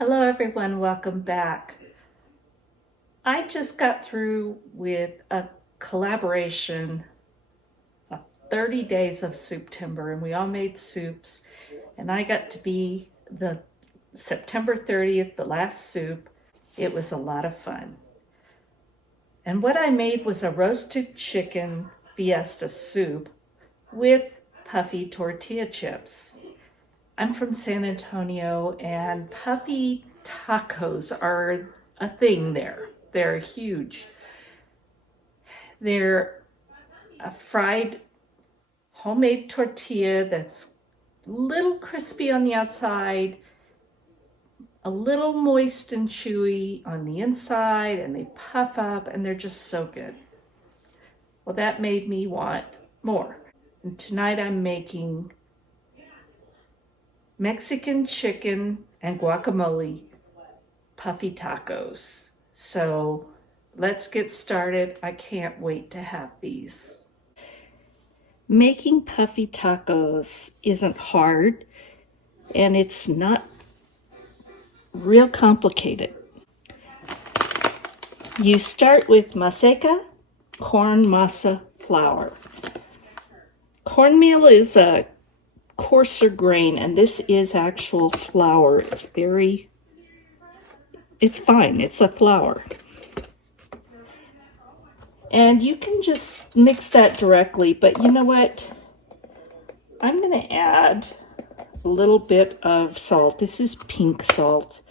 Hello everyone, welcome back. I just got through with a collaboration of 30 days of Souptember, and we all made soups, and I got to be the September 30th, the last soup. It was a lot of fun. And what I made was a roasted chicken fiesta soup with Puffy tortilla chips. I'm from San Antonio, and Puffy tacos are a thing there. They're huge. They're a fried homemade tortilla that's a little crispy on the outside, a little moist and chewy on the inside, and they puff up and they're just so good. Well, that made me want more. And tonight I'm making Mexican chicken and guacamole Puffy tacos. So let's get started. I can't wait to have these. Making Puffy tacos isn't hard, and it's not real complicated. You start with maseca, corn masa flour. Cornmeal is a coarser grain, and this is actual flour. It's fine, it's a flour. And you can just mix that directly, but you know what? I'm gonna add a little bit of salt. This is pink salt.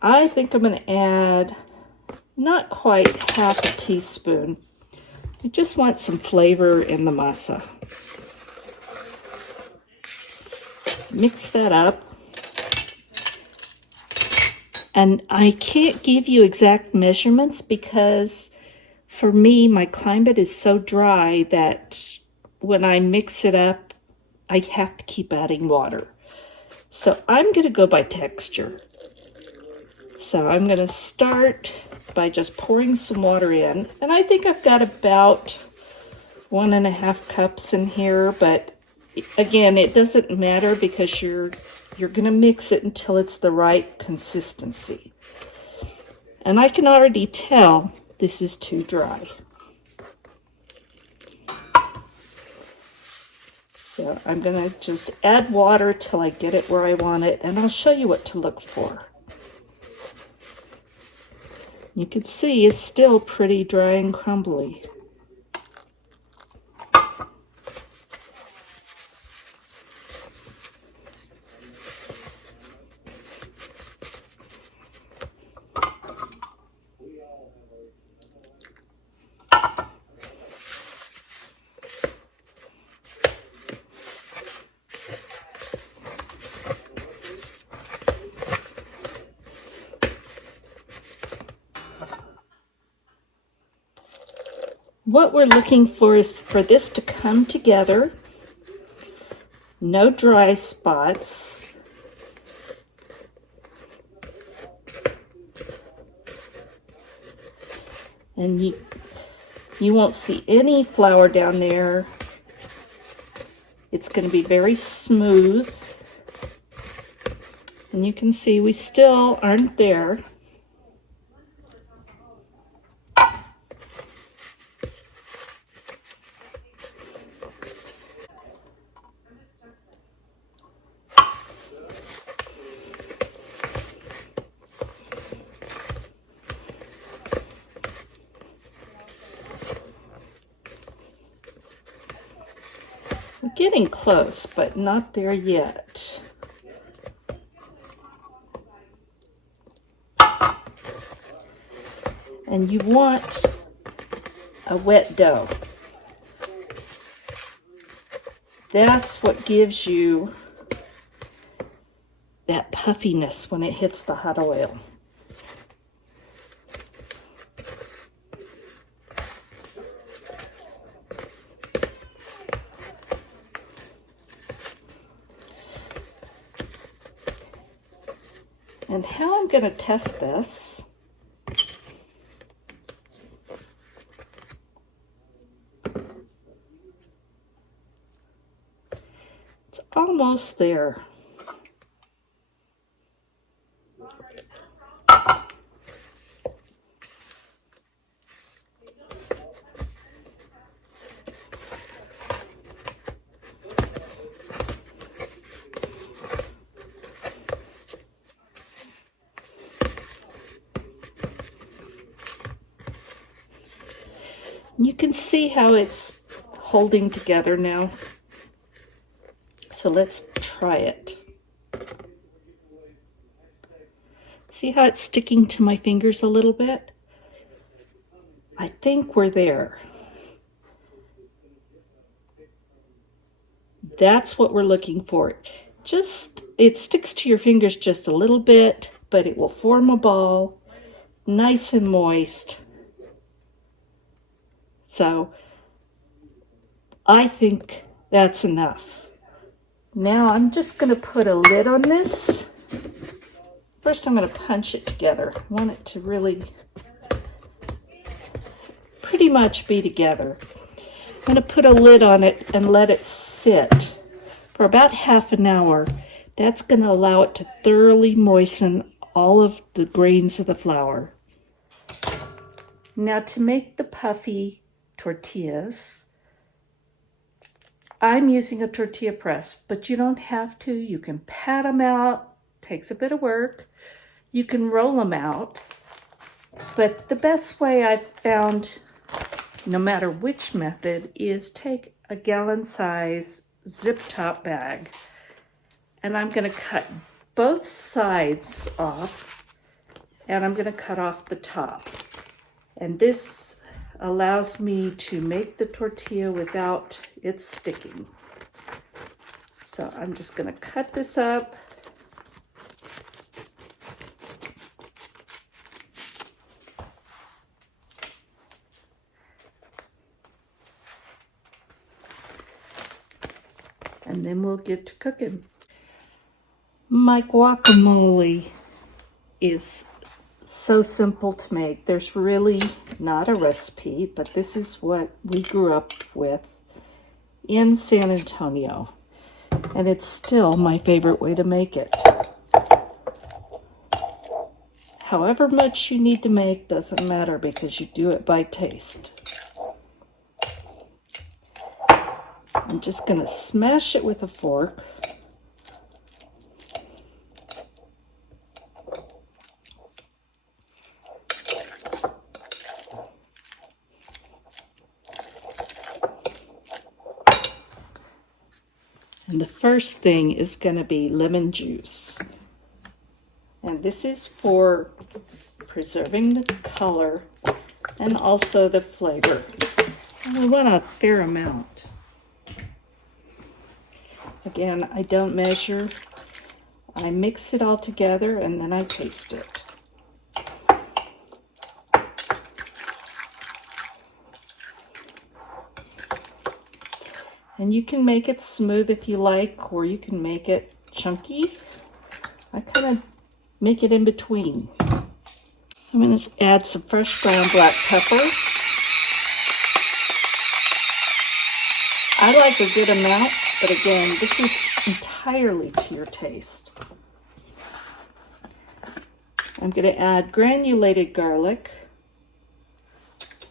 I think I'm gonna add not quite half a teaspoon. I just want some flavor in the masa. Mix that up. And I can't give you exact measurements because for me, my climate is so dry that when I mix it up, I have to keep adding water. So I'm going to go by texture. So I'm going to start by just pouring some water in. And I think I've got about 1.5 cups in here, but again, it doesn't matter because you're going to mix it until it's the right consistency. And I can already tell this is too dry. So I'm going to just add water till I get it where I want it, and I'll show you what to look for. You can see it's still pretty dry and crumbly. What we're looking for is for this to come together, no dry spots, and you won't see any flour down there. It's going to be very smooth, and you can see we still aren't there. We're getting close, but not there yet. And you want a wet dough. That's what gives you that puffiness when it hits the hot oil. And how I'm going to test this, it's almost there. You can see how it's holding together now. So let's try it. See how it's sticking to my fingers a little bit? I think we're there. That's what we're looking for. It sticks to your fingers just a little bit, but it will form a ball, nice and moist. So I think that's enough. Now I'm just going to put a lid on this. First I'm going to punch it together. I want it to really pretty much be together. I'm going to put a lid on it and let it sit for about half an hour. That's going to allow it to thoroughly moisten all of the grains of the flour. Now to make the puffy tortillas, I'm using a tortilla press, but you don't have to. You can pat them out. Takes a bit of work. You can roll them out. But the best way I've found, no matter which method, is take a gallon size zip top bag. And I'm going to cut both sides off. And I'm going to cut off the top. And this allows me to make the tortilla without it sticking. So I'm just going to cut this up. And then we'll get to cooking. My guacamole is so simple to make. There's really not a recipe, but this is what we grew up with in San Antonio. And it's still my favorite way to make it. However much you need to make doesn't matter because you do it by taste. I'm just going to smash it with a fork. And the first thing is going to be lemon juice. And this is for preserving the color and also the flavor. And we want a fair amount. Again, I don't measure. I mix it all together and then I taste it. And you can make it smooth if you like, or you can make it chunky. I kind of make it in between. I'm going to add some fresh ground black pepper. I like a good amount, but again, this is entirely to your taste. I'm going to add granulated garlic.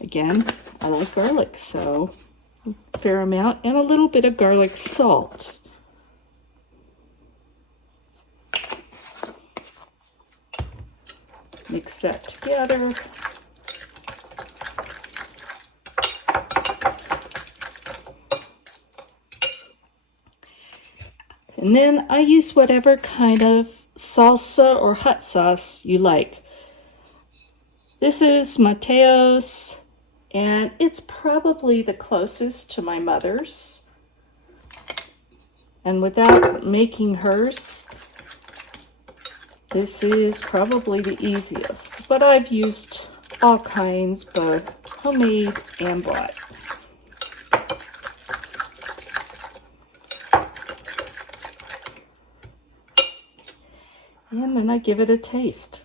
Again, I like garlic, so a fair amount, and a little bit of garlic salt. Mix that together. And then I use whatever kind of salsa or hot sauce you like. This is Mateo's, and it's probably the closest to my mother's. And without making hers, this is probably the easiest. But I've used all kinds, both homemade and bought. And then I give it a taste.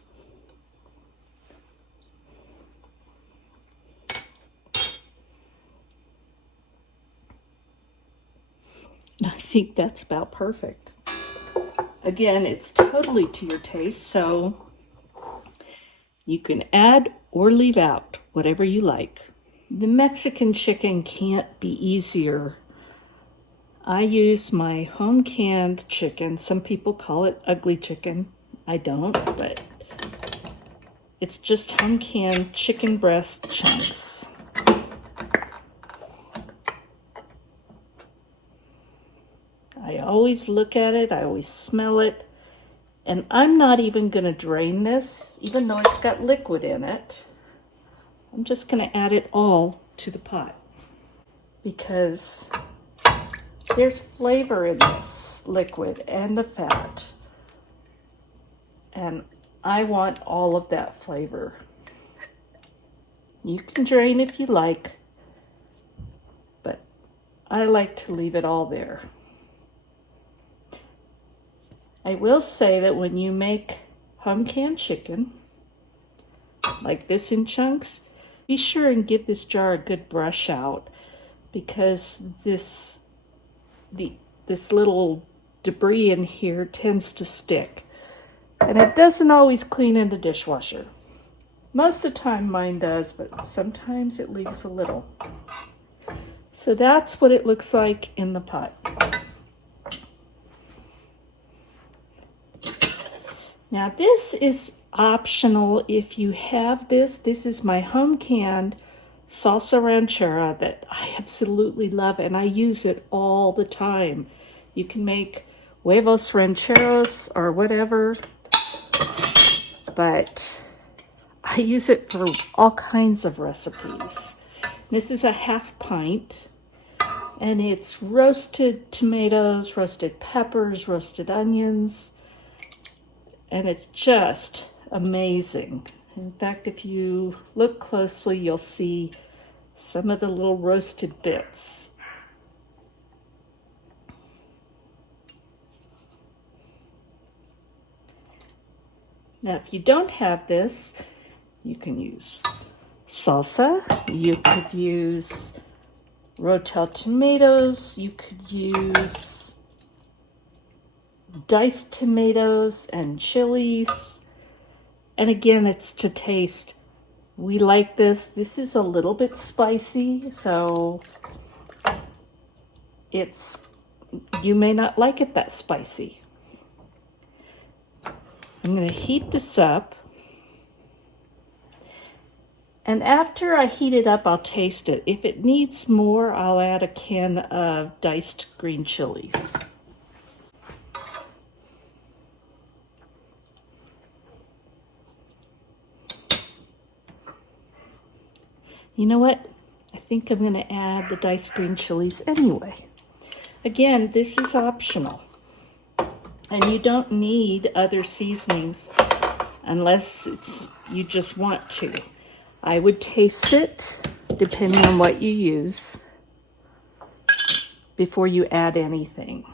I think that's about perfect. Again, it's totally to your taste, so you can add or leave out whatever you like. The Mexican chicken can't be easier. I use my home canned chicken. Some people call it ugly chicken. I don't, but it's just home canned chicken breast chunks. always look at it, I always smell it, and I'm not even going to drain this, even though it's got liquid in it. I'm just going to add it all to the pot because there's flavor in this liquid and the fat, and I want all of that flavor. You can drain if you like, but I like to leave it all there. I will say that when you make home canned chicken, like this in chunks, be sure and give this jar a good brush out, because this little debris in here tends to stick, and it doesn't always clean in the dishwasher. Most of the time mine does, but sometimes it leaves a little. So that's what it looks like in the pot. Now this is optional if you have this. This is my home canned salsa ranchero that I absolutely love, and I use it all the time. You can make huevos rancheros or whatever, but I use it for all kinds of recipes. This is a half pint, and it's roasted tomatoes, roasted peppers, roasted onions, and it's just amazing. In fact, if you look closely, you'll see some of the little roasted bits. Now, if you don't have this, you can use salsa, you could use rotel tomatoes, you could use diced tomatoes and chilies. And again, it's to taste. We like this. This is a little bit spicy, so you may not like it that spicy. I'm going to heat this up. And after I heat it up, I'll taste it. If it needs more, I'll add a can of diced green chilies. You know what? I think I'm going to add the diced green chilies anyway. Again, this is optional. And you don't need other seasonings unless you just want to. I would taste it, depending on what you use, before you add anything.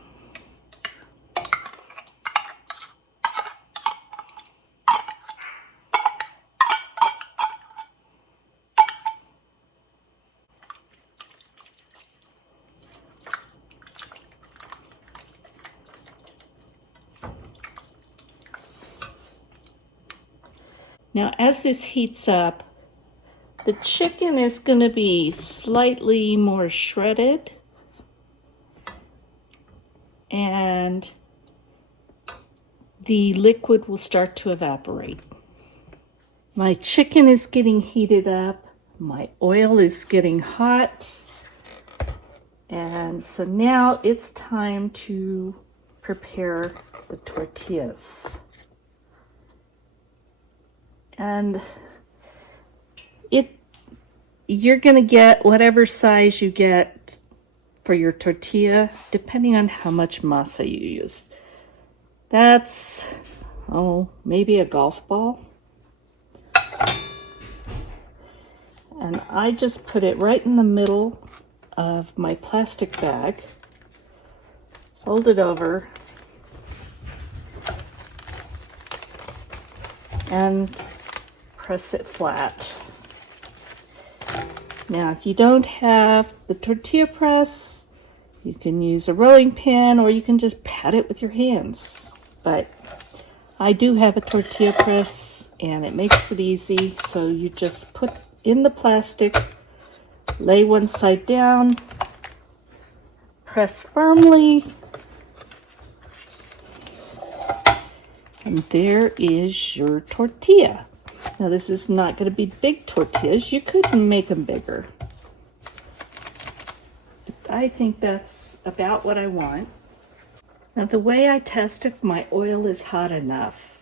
Now, as this heats up, the chicken is going to be slightly more shredded, and the liquid will start to evaporate. My chicken is getting heated up, my oil is getting hot, and so now it's time to prepare the tortillas. And you're going to get whatever size you get for your tortilla, depending on how much masa you use. That's, maybe a golf ball. And I just put it right in the middle of my plastic bag, fold it over, and press it flat. Now, if you don't have the tortilla press, you can use a rolling pin, or you can just pat it with your hands. But I do have a tortilla press, and it makes it easy. So you just put in the plastic, lay one side down, press firmly, and there is your tortilla. Now, this is not going to be big tortillas. You could make them bigger. But I think that's about what I want. Now the way I test if my oil is hot enough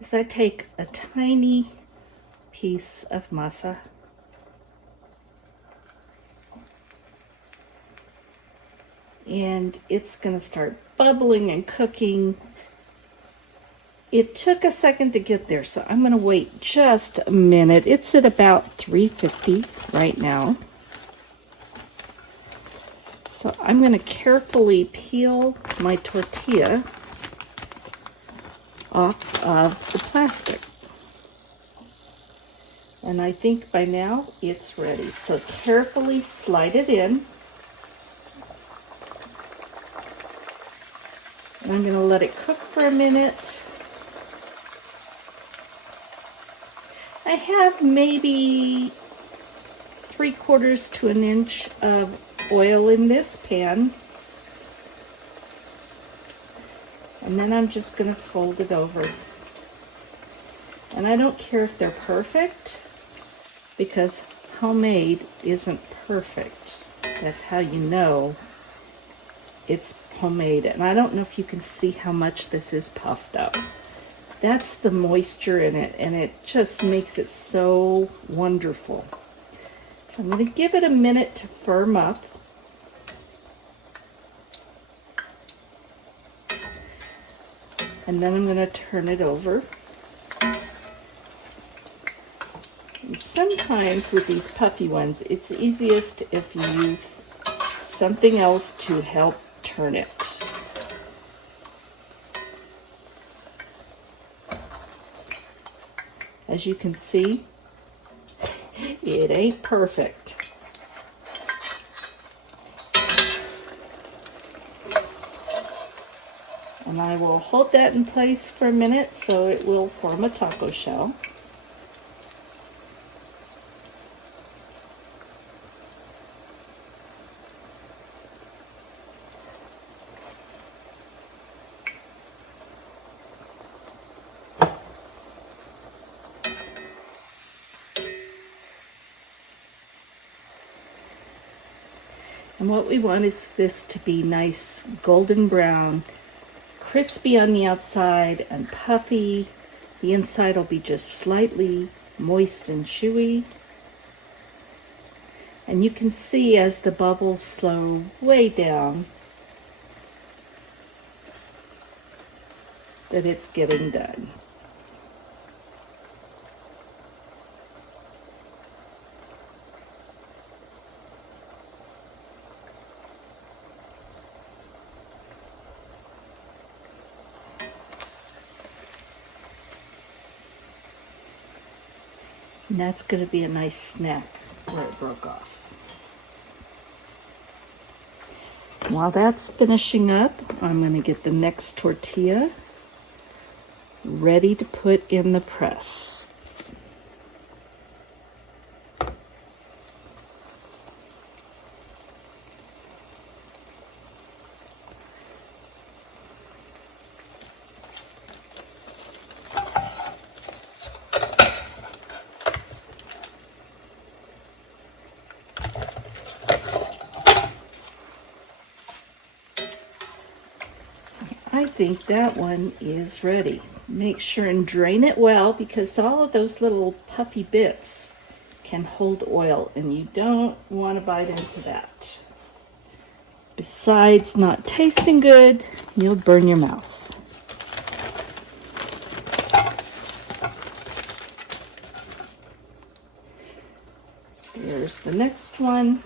is I take a tiny piece of masa and it's going to start bubbling and cooking. It took a second to get there, so I'm going to wait just a minute. It's at about 350 right now. So I'm going to carefully peel my tortilla off of the plastic. And I think by now it's ready. So carefully slide it in. And I'm going to let it cook for a minute. I have maybe 3/4 to an inch of oil in this pan. And then I'm just going to fold it over. And I don't care if they're perfect, because homemade isn't perfect. That's how you know it's homemade. And I don't know if you can see how much this is puffed up. That's the moisture in it, and it just makes it so wonderful. So I'm going to give it a minute to firm up. And then I'm going to turn it over. And sometimes with these puffy ones, it's easiest if you use something else to help turn it. As you can see, it ain't perfect. And I will hold that in place for a minute so it will form a taco shell. And what we want is this to be nice golden brown, crispy on the outside and puffy. The inside will be just slightly moist and chewy. And you can see as the bubbles slow way down that it's getting done. And that's going to be a nice snap where it broke off. While that's finishing up, I'm going to get the next tortilla ready to put in the press. I think that one is ready. Make sure and drain it well, because all of those little puffy bits can hold oil and you don't want to bite into that. Besides not tasting good, you'll burn your mouth. There's the next one.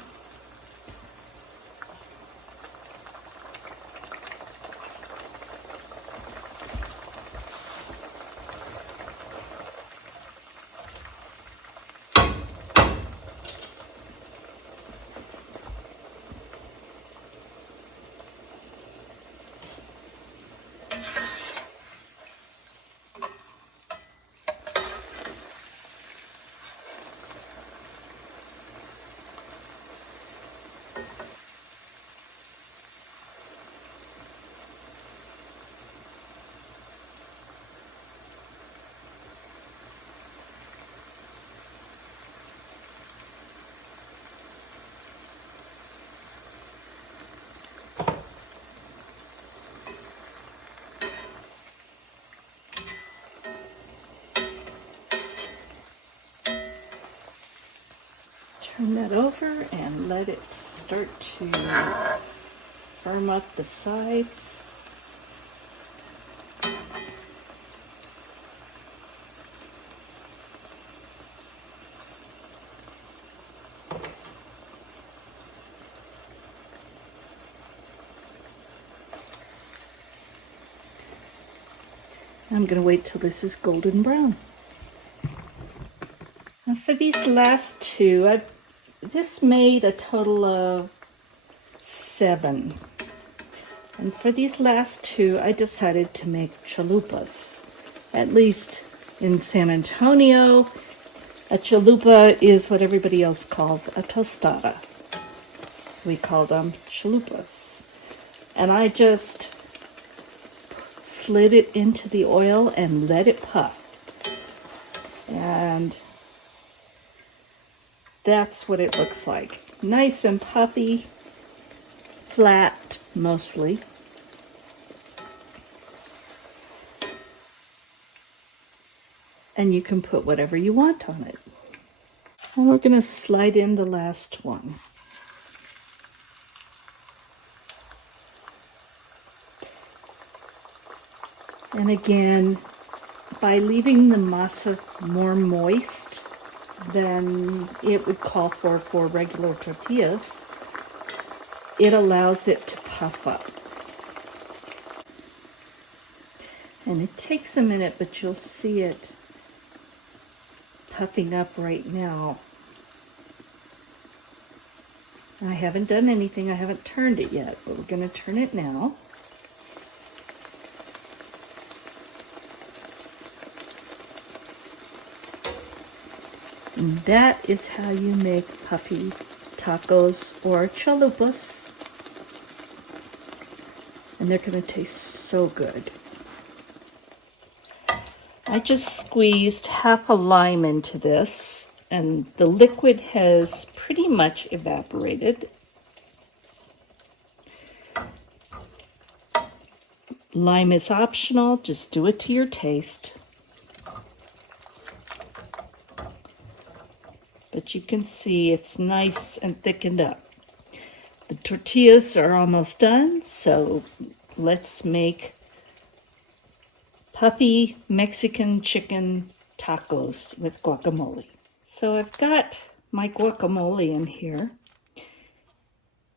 Turn that over and let it start to firm up the sides. I'm going to wait till this is golden brown. Now for these last two, this made a total of 7. And for these last two, I decided to make chalupas. At least in San Antonio, a chalupa is what everybody else calls a tostada. We call them chalupas. And I just slid it into the oil and let it puff. And that's what it looks like. Nice and puffy, flat mostly. And you can put whatever you want on it. And we're going to slide in the last one. And again, by leaving the masa more moist than it would call for regular tortillas, it allows it to puff up. And it takes a minute, but you'll see it puffing up right now. I haven't done anything, I haven't turned it yet, but we're going to turn it now. And that is how you make puffy tacos or chalupas. And they're going to taste so good. I just squeezed half a lime into this, and the liquid has pretty much evaporated. Lime is optional, just do it to your taste. But you can see it's nice and thickened up. The tortillas are almost done, so let's make puffy Mexican chicken tacos with guacamole. So I've got my guacamole in here.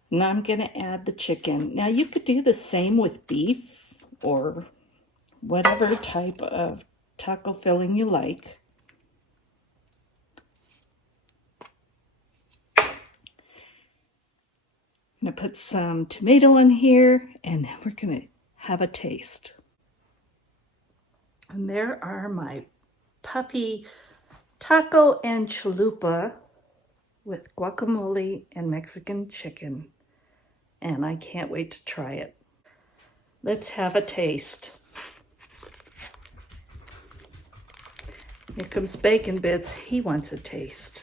Now I'm going to add the chicken. Now you could do the same with beef or whatever type of taco filling you like. I'm going to put some tomato in here, and then we're going to have a taste. And there are my puffy taco and chalupa with guacamole and Mexican chicken. And I can't wait to try it. Let's have a taste. Here comes Bacon Bits. He wants a taste.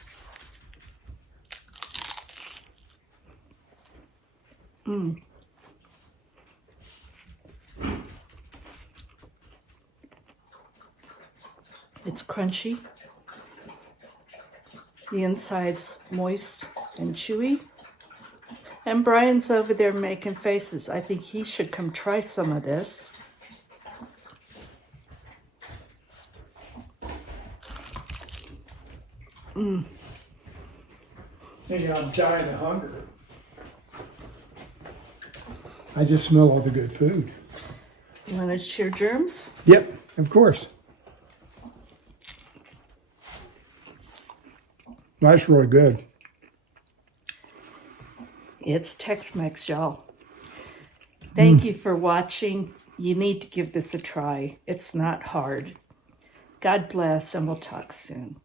It's crunchy. The inside's moist and chewy. And Brian's over there making faces. I think he should come try some of this. Hey, I'm dying of hunger. I just smell all the good food. You want to share germs? Yep, of course. That's really good. It's Tex-Mex, y'all. Thank you for watching. You need to give this a try. It's not hard. God bless, and we'll talk soon.